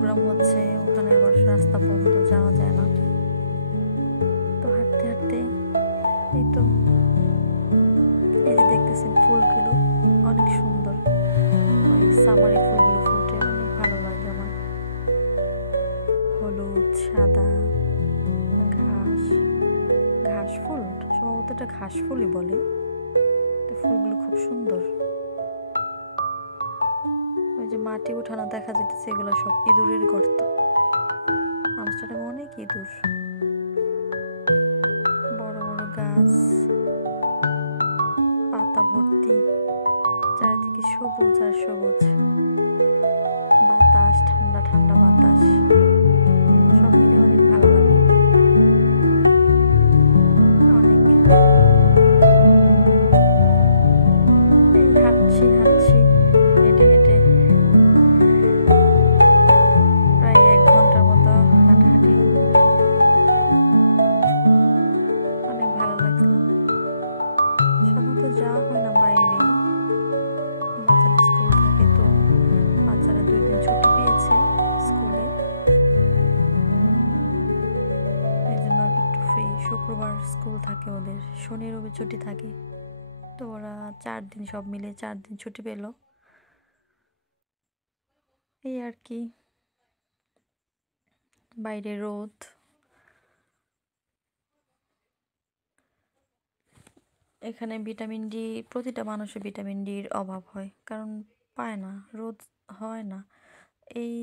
Programme হচ্ছে, ওখানে আবার রাস্তা বন্ধ, যাওয়া যায় না। তো হাঁটতে হাঁটতে এই তো এই যে দেখতেছেন ফুলগুলো অনেক সুন্দর, ওই সামারি ফুলগুলো ফুটে অনেক ভালো লাগে আমার। হলুদ, সাদা, ঘাস ঘাস ফুল, সম্ভবত এটা ঘাস ফুলই বলে। তো ফুলগুলো খুব সুন্দর। ওই যে মাটি উঠানো দেখা যেতেছে, এগুলো সব ইঁদুরের গর্ত। আমস্টারডামে অনেক ইঁদুর, বড় বড় গাছ, পাতা ভর্তি, চারিদিকে সবুজ আর সবুজ, বাতাস, ঠান্ডা ঠান্ডা বাতাস, সব মিলে অনেক ভালো লাগে। অনেক এই হাঁটছি হাঁটছি হেঁটে হেঁটে প্রায় 1 ঘন্টার মতো হাঁটাহাঁটি, অনেক ভালো লাগলো। সাধারণত যাওয়া হয় না বাইরে, বাচ্চাদের স্কুল থাকে, তো বাচ্চারা 2 দিন ছুটি পেয়েছে স্কুলে, এই জন্য একটু ফ্রি। শুক্রবার স্কুল থাকে ওদের, শনি রবি ছুটি থাকে, তো ওরা 4 দিন, সব মিলে 4 দিন ছুটি পেল, এই আর কি। বাইরে রোদ, এখানে ভিটামিন ডি, প্রতিটা মানুষের ভিটামিন ডির অভাব হয়, কারণ পায় না, রোদ হয় না। এই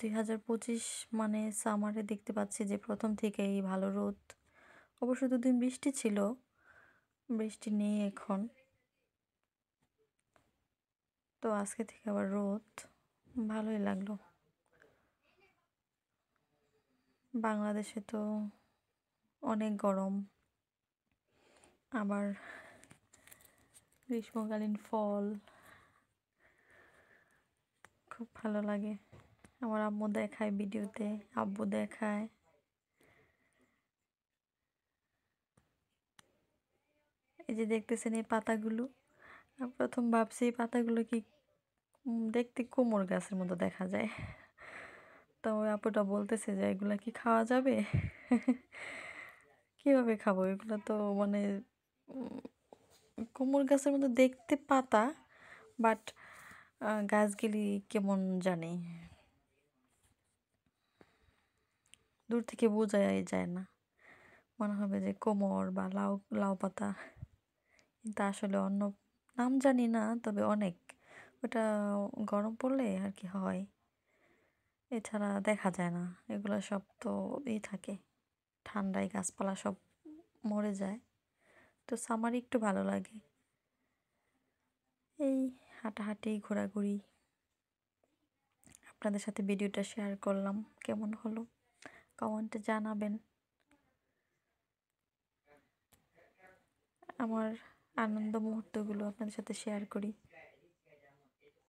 2025 মানে সামারে দেখতে পাচ্ছি যে প্রথম থেকেই ভালো রোদ। অবশ্য 2 দিন বৃষ্টি ছিল, বৃষ্টি নেই এখন। তো আজকে থেকে আবার রোদ, ভালোই লাগলো। বাংলাদেশে তো অনেক গরম, আবার গ্রীষ্মকালীন ফল খুব ভালো লাগে। আমার আম্মু দেখায় ভিডিওতে, আব্বু দেখায়। এই যে দেখতেছেন এই পাতাগুলো, প্রথম ভাবছি এই পাতাগুলো কি দেখতে কুমড় গাছের মতো দেখা যায়। তো ওই আপুটা বলতেছে যে এগুলা কি খাওয়া যাবে? কিভাবে খাবো এগুলো? তো মানে কুমড় গাছের মতো দেখতে পাতা, বাট গাছগুলি কেমন জানি, দূর থেকে বোঝাই যায় না, মনে হবে যে কোমর বা লাউ লাউ পাতা, কিন্তু আসলে অন্য নাম জানি না। তবে অনেক, ওটা গরম পড়লে আর কি হয়, এছাড়া দেখা যায় না। এগুলো সব তো থাকে, ঠান্ডায় গাছপালা সব মরে যায়। তো সামার একটু ভালো লাগে, এই হাঁটাহাঁটি ঘোরাঘুরি। আপনাদের সাথে ভিডিওটা শেয়ার করলাম, কেমন হলো কমেন্টে জানাবেন। আমার আনন্দ মুহূর্তগুলো আপনাদের সাথে শেয়ার করি।